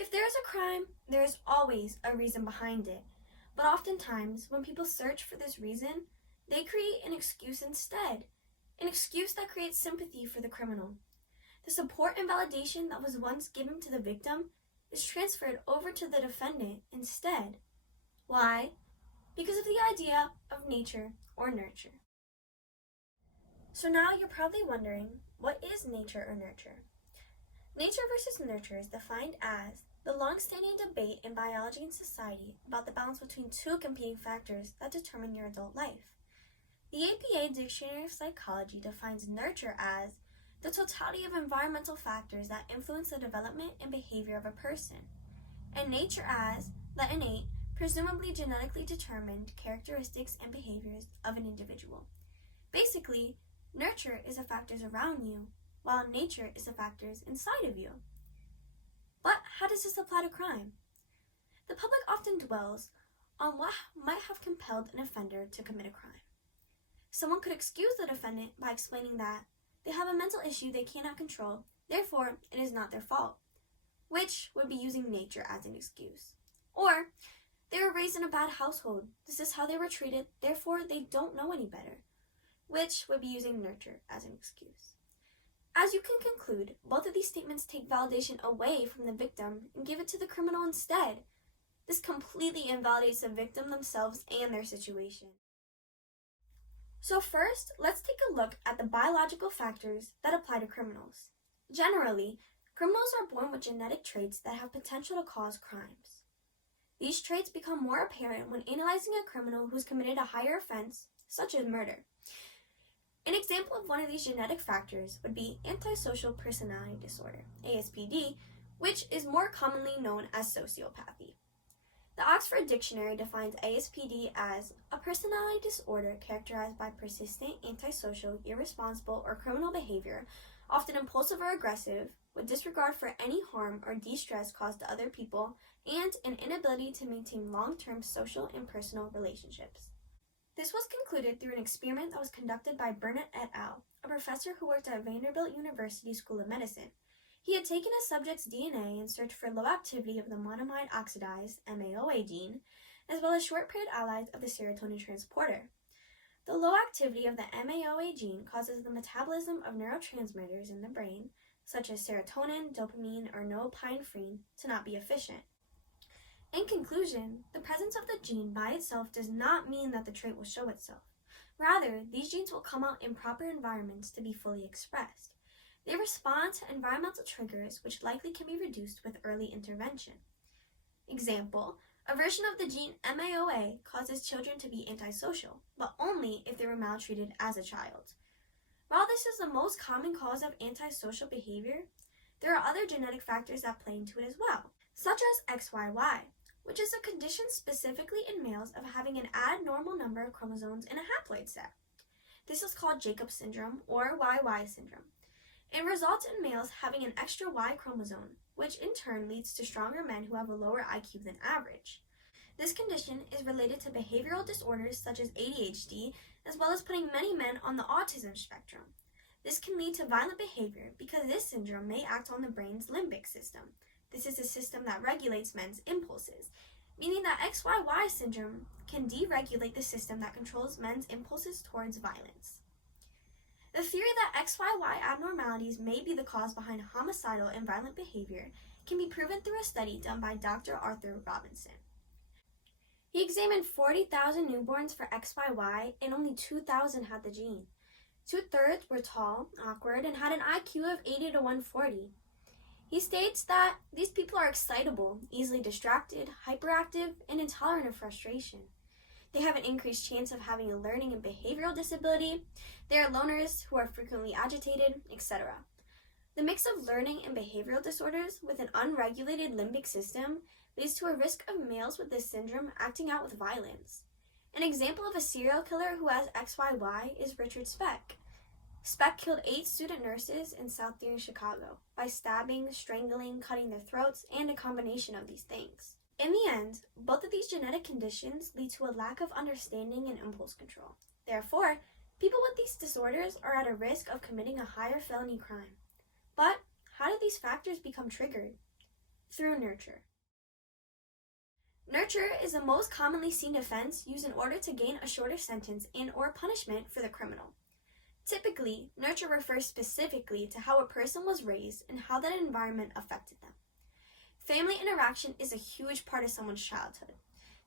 If there is a crime, there is always a reason behind it. But oftentimes, when people search for this reason, they create an excuse instead. An excuse that creates sympathy for the criminal. The support and validation that was once given to the victim is transferred over to the defendant instead. Why? Because of the idea of nature or nurture. So now you're probably wondering, what is nature or nurture? Nature versus nurture is defined as the long-standing debate in biology and society about the balance between two competing factors that determine your adult life. The APA Dictionary of Psychology defines nurture as the totality of environmental factors that influence the development and behavior of a person, and nature as the innate, presumably genetically determined characteristics and behaviors of an individual. Basically, nurture is the factors around you, while nature is the factors inside of you. But how does this apply to crime? The public often dwells on what might have compelled an offender to commit a crime. Someone could excuse the defendant by explaining that they have a mental issue they cannot control, therefore it is not their fault, which would be using nature as an excuse. Or, they were raised in a bad household, this is how they were treated, therefore they don't know any better, which would be using nurture as an excuse. As you can conclude, both of these statements take validation away from the victim and give it to the criminal instead. This completely invalidates the victim themselves and their situation. So first, let's take a look at the biological factors that apply to criminals. Generally, criminals are born with genetic traits that have potential to cause crimes. These traits become more apparent when analyzing a criminal who's committed a higher offense, such as murder. An example of one of these genetic factors would be antisocial personality disorder, ASPD, which is more commonly known as sociopathy. The Oxford Dictionary defines ASPD as a personality disorder characterized by persistent, antisocial, irresponsible, or criminal behavior, often impulsive or aggressive, with disregard for any harm or distress caused to other people, and an inability to maintain long-term social and personal relationships. This was concluded through an experiment that was conducted by Burnett et al., a professor who worked at Vanderbilt University School of Medicine. He had taken a subject's DNA and searched for low activity of the monoamide oxidase, MAOA gene, as well as short period allies of the serotonin transporter. The low activity of the MAOA gene causes the metabolism of neurotransmitters in the brain, such as serotonin, dopamine, or norepinephrine, to not be efficient. In conclusion, the presence of the gene by itself does not mean that the trait will show itself. Rather, these genes will come out in proper environments to be fully expressed. They respond to environmental triggers which likely can be reduced with early intervention. Example, a version of the gene MAOA causes children to be antisocial, but only if they were maltreated as a child. While this is the most common cause of antisocial behavior, there are other genetic factors that play into it as well, such as XYY, which is a condition specifically in males of having an abnormal number of chromosomes in a haploid set. This is called Jacob syndrome or YY syndrome. It results in males having an extra Y chromosome, which in turn leads to stronger men who have a lower IQ than average. This condition is related to behavioral disorders such as ADHD, as well as putting many men on the autism spectrum. This can lead to violent behavior because this syndrome may act on the brain's limbic system. This is a system that regulates men's impulses, meaning that XYY syndrome can deregulate the system that controls men's impulses towards violence. The theory that XYY abnormalities may be the cause behind homicidal and violent behavior can be proven through a study done by Dr. Arthur Robinson. He examined 40,000 newborns for XYY and only 2,000 had the gene. 2/3 were tall, awkward, and had an IQ of 80 to 140. He states that these people are excitable, easily distracted, hyperactive, and intolerant of frustration. They have an increased chance of having a learning and behavioral disability. They are loners who are frequently agitated, etc. The mix of learning and behavioral disorders with an unregulated limbic system leads to a risk of males with this syndrome acting out with violence. An example of a serial killer who has XYY is Richard Speck. Speck killed 8 student nurses in Southern Chicago by stabbing, strangling, cutting their throats, and a combination of these things. In the end, both of these genetic conditions lead to a lack of understanding and impulse control. Therefore, people with these disorders are at a risk of committing a higher felony crime. But how do these factors become triggered? through nurture. Nurture is the most commonly seen defense used in order to gain a shorter sentence and/or punishment for the criminal. Typically, nurture refers specifically to how a person was raised and how that environment affected them. Family interaction is a huge part of someone's childhood.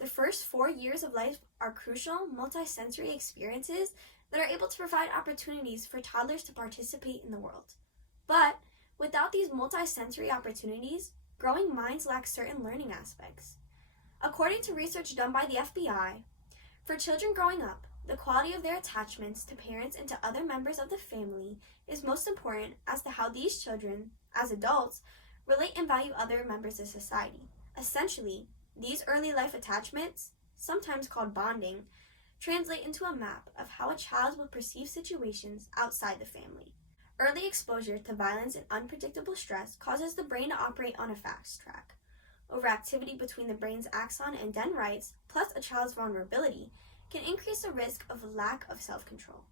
The first 4 years of life are crucial, multi-sensory experiences that are able to provide opportunities for toddlers to participate in the world. But without these multi-sensory opportunities, growing minds lack certain learning aspects. According to research done by the FBI, for children growing up, the quality of their attachments to parents and to other members of the family is most important as to how these children, as adults, relate and value other members of society. Essentially, these early life attachments, sometimes called bonding, translate into a map of how a child will perceive situations outside the family. Early exposure to violence and unpredictable stress causes the brain to operate on a fast track. Overactivity between the brain's axon and dendrites, plus a child's vulnerability, can increase the risk of lack of self-control.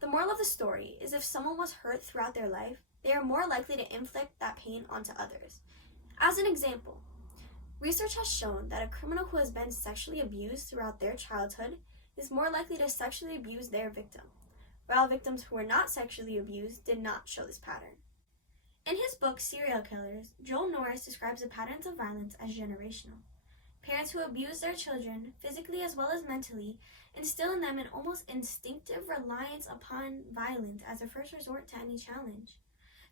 The moral of the story is if someone was hurt throughout their life, they are more likely to inflict that pain onto others. As an example, research has shown that a criminal who has been sexually abused throughout their childhood is more likely to sexually abuse their victim, while victims who were not sexually abused did not show this pattern. In his book, Serial Killers, Joel Norris describes the patterns of violence as generational. Parents who abuse their children, physically as well as mentally, instill in them an almost instinctive reliance upon violence as a first resort to any challenge.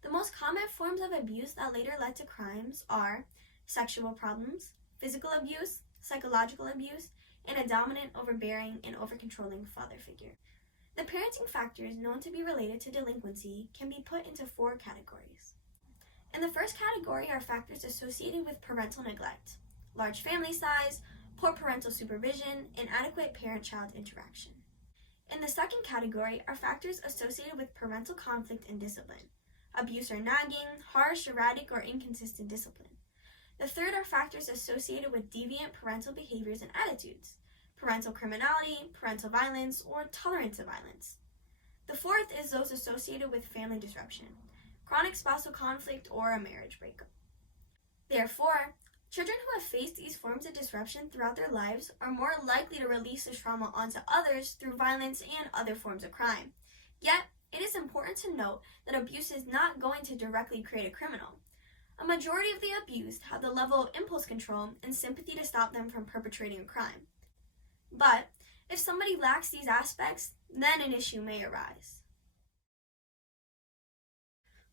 The most common forms of abuse that later led to crimes are sexual problems, physical abuse, psychological abuse, and a dominant, overbearing, and over-controlling father figure. The parenting factors known to be related to delinquency can be put into 4 categories. In the first category are factors associated with parental neglect, large family size, poor parental supervision, inadequate parent-child interaction. In the second category are factors associated with parental conflict and discipline, abuse or nagging, harsh, erratic, or inconsistent discipline. The third are factors associated with deviant parental behaviors and attitudes, parental criminality, parental violence, or tolerance of violence. The fourth is those associated with family disruption, chronic spousal conflict, or a marriage breakup. Therefore, children who have faced these forms of disruption throughout their lives are more likely to release this trauma onto others through violence and other forms of crime. Yet, it is important to note that abuse is not going to directly create a criminal. A majority of the abused have the level of impulse control and sympathy to stop them from perpetrating a crime. But if somebody lacks these aspects, then an issue may arise.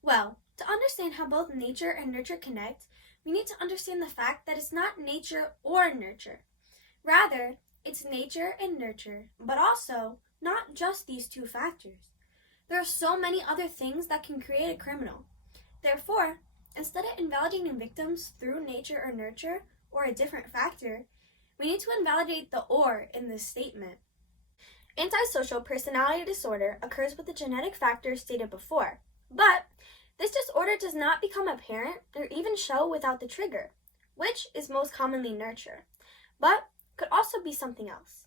Well, to understand how both nature and nurture connect, we need to understand the fact that it's not nature or nurture. Rather, it's nature and nurture, but also not just these 2 factors. There are so many other things that can create a criminal. Therefore, instead of invalidating victims through nature or nurture, or a different factor, we need to invalidate the "or" in this statement. Antisocial personality disorder occurs with the genetic factors stated before, but this disorder does not become apparent or even show without the trigger, which is most commonly nurture, but could also be something else.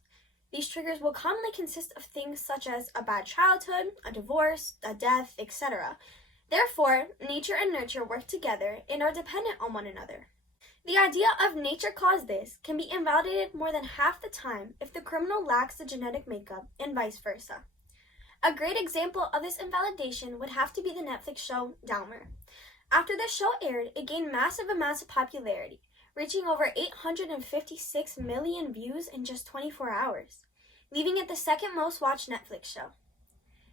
These triggers will commonly consist of things such as a bad childhood, a divorce, a death, etc. Therefore, nature and nurture work together and are dependent on one another. The idea of nature caused this can be invalidated more than half the time if the criminal lacks the genetic makeup and vice versa. A great example of this invalidation would have to be the Netflix show Dahmer. After the show aired, it gained massive amounts of popularity, reaching over 856 million views in just 24 hours, leaving it the second most watched Netflix show.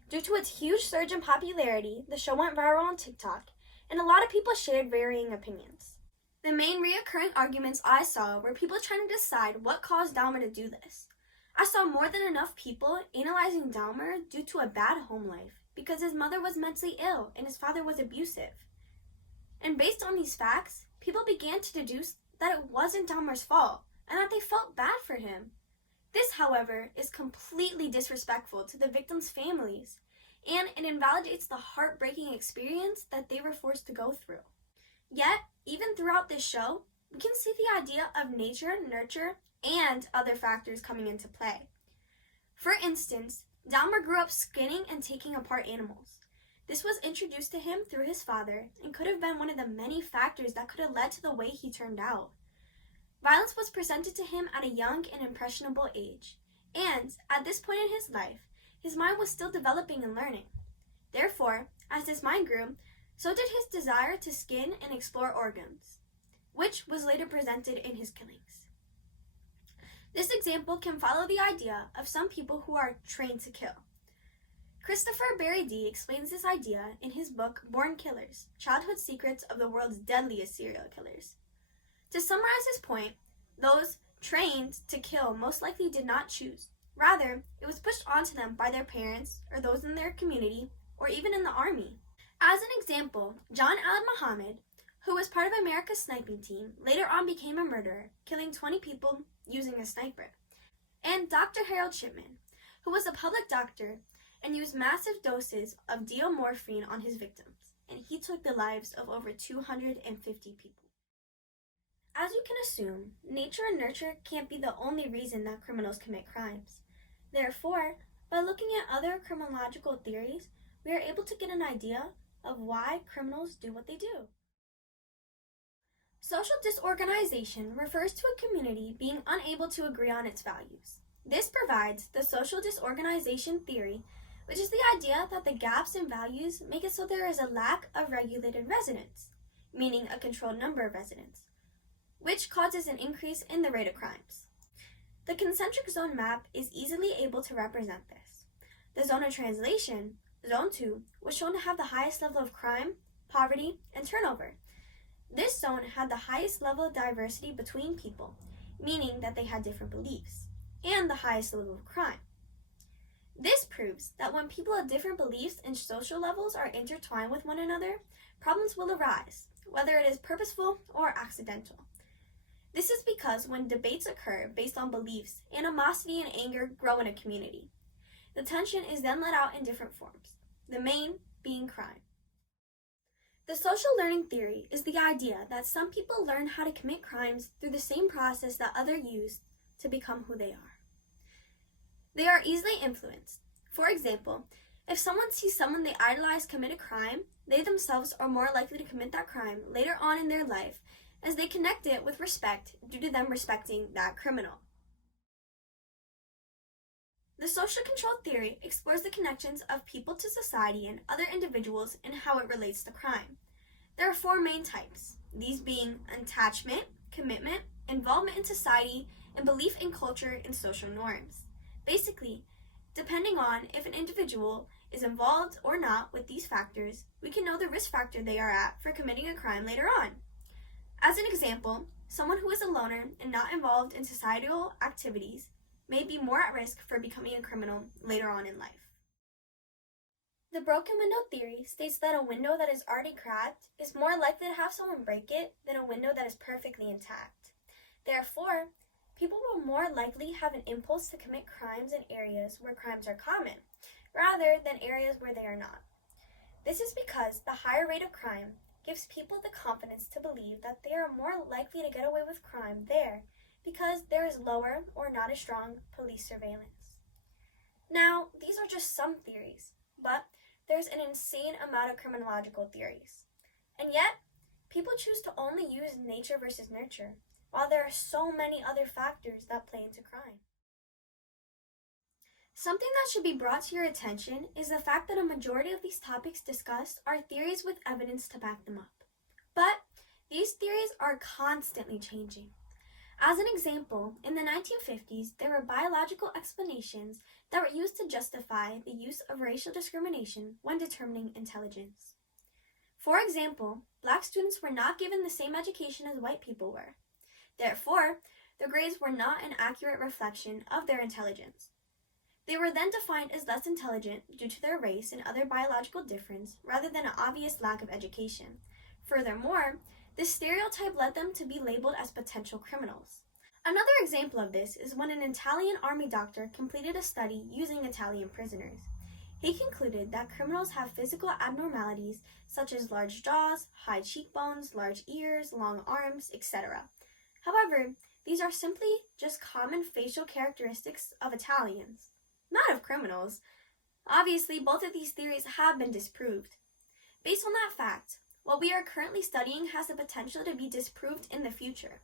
Due to its huge surge in popularity, the show went viral on TikTok, and a lot of people shared varying opinions. The main reoccurring arguments I saw were people trying to decide what caused Dahmer to do this. I saw more than enough people analyzing Dahmer due to a bad home life, because his mother was mentally ill and his father was abusive. And based on these facts, people began to deduce that it wasn't Dahmer's fault, and that they felt bad for him. This, however, is completely disrespectful to the victims' families, and it invalidates the heartbreaking experience that they were forced to go through. Yet, even throughout this show, we can see the idea of nature, nurture, and other factors coming into play. For instance, Dahmer grew up skinning and taking apart animals. This was introduced to him through his father and could have been one of the many factors that could have led to the way he turned out. Violence was presented to him at a young and impressionable age, and at this point in his life, his mind was still developing and learning. Therefore, as his mind grew, so did his desire to skin and explore organs, which was later presented in his killings. This example can follow the idea of some people who are trained to kill. Christopher Barry D. explains this idea in his book Born Killers: Childhood Secrets of the World's Deadliest Serial Killers. To summarize his point, those trained to kill most likely did not choose. Rather, it was pushed onto them by their parents or those in their community or even in the army. As an example, John Allen Muhammad, who was part of America's sniping team, later on became a murderer, killing 20 people using a sniper. And Dr. Harold Shipman, who was a public doctor and used massive doses of diamorphine on his victims, and he took the lives of over 250 people. As you can assume, nature and nurture can't be the only reason that criminals commit crimes. Therefore, by looking at other criminological theories, we are able to get an idea of why criminals do what they do. Social disorganization refers to a community being unable to agree on its values. This provides the social disorganization theory, which is the idea that the gaps in values make it so there is a lack of regulated residents, meaning a controlled number of residents, which causes an increase in the rate of crimes. The concentric zone map is easily able to represent this. The zone of translation, Zone 2, was shown to have the highest level of crime, poverty, and turnover. This zone had the highest level of diversity between people, meaning that they had different beliefs, and the highest level of crime. This proves that when people of different beliefs and social levels are intertwined with one another, problems will arise, whether it is purposeful or accidental. This is because when debates occur based on beliefs, animosity and anger grow in a community. The tension is then let out in different forms, the main being crime. The social learning theory is the idea that some people learn how to commit crimes through the same process that others use to become who they are. They are easily influenced. For example, if someone sees someone they idolize commit a crime, they themselves are more likely to commit that crime later on in their life, as they connect it with respect due to them respecting that criminal. The social control theory explores the connections of people to society and other individuals and how it relates to crime. There are 4 main types, these being attachment, commitment, involvement in society, and belief in culture and social norms. Basically, depending on if an individual is involved or not with these factors, we can know the risk factor they are at for committing a crime later on. As an example, someone who is a loner and not involved in societal activities may be more at risk for becoming a criminal later on in life. The broken window theory states that a window that is already cracked is more likely to have someone break it than a window that is perfectly intact. Therefore, people will more likely have an impulse to commit crimes in areas where crimes are common, rather than areas where they are not. This is because the higher rate of crime gives people the confidence to believe that they are more likely to get away with crime there because there is lower or not as strong police surveillance. Now, these are just some theories, but there's an insane amount of criminological theories. And yet, people choose to only use nature versus nurture, while there are so many other factors that play into crime. Something that should be brought to your attention is the fact that a majority of these topics discussed are theories with evidence to back them up. But these theories are constantly changing. As an example, in the 1950s, there were biological explanations that were used to justify the use of racial discrimination when determining intelligence. For example, black students were not given the same education as white people were. Therefore, their grades were not an accurate reflection of their intelligence. They were then defined as less intelligent due to their race and other biological difference rather than an obvious lack of education. Furthermore, this stereotype led them to be labeled as potential criminals. Another example of this is when an Italian army doctor completed a study using Italian prisoners. He concluded that criminals have physical abnormalities such as large jaws, high cheekbones, large ears, long arms, etc. However, these are simply just common facial characteristics of Italians, not of criminals. Obviously, both of these theories have been disproved. Based on that fact, what we are currently studying has the potential to be disproved in the future.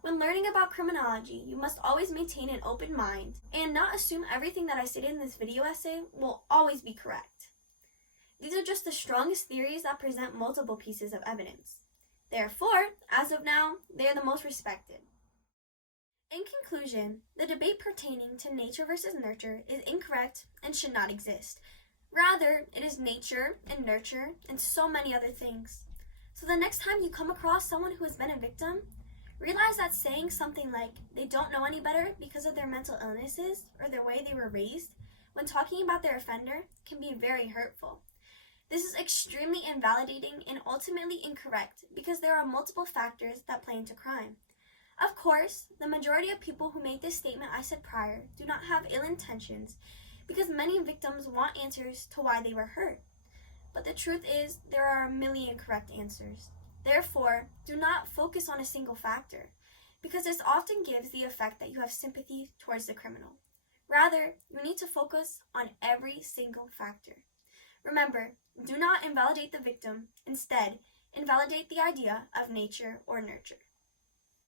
When learning about criminology, you must always maintain an open mind and not assume everything that I stated in this video essay will always be correct. These are just the strongest theories that present multiple pieces of evidence. Therefore, as of now, they are the most respected. In conclusion, the debate pertaining to nature versus nurture is incorrect and should not exist. Rather, it is nature and nurture and so many other things. So the next time you come across someone who has been a victim, realize that saying something like they don't know any better because of their mental illnesses or the way they were raised when talking about their offender can be very hurtful. This is extremely invalidating and ultimately incorrect because there are multiple factors that play into crime. Of course, the majority of people who made this statement I said prior do not have ill intentions because many victims want answers to why they were hurt. But the truth is, there are a million correct answers. Therefore, do not focus on a single factor because this often gives the effect that you have sympathy towards the criminal. Rather, you need to focus on every single factor. Remember, do not invalidate the victim. Instead, invalidate the idea of nature or nurture.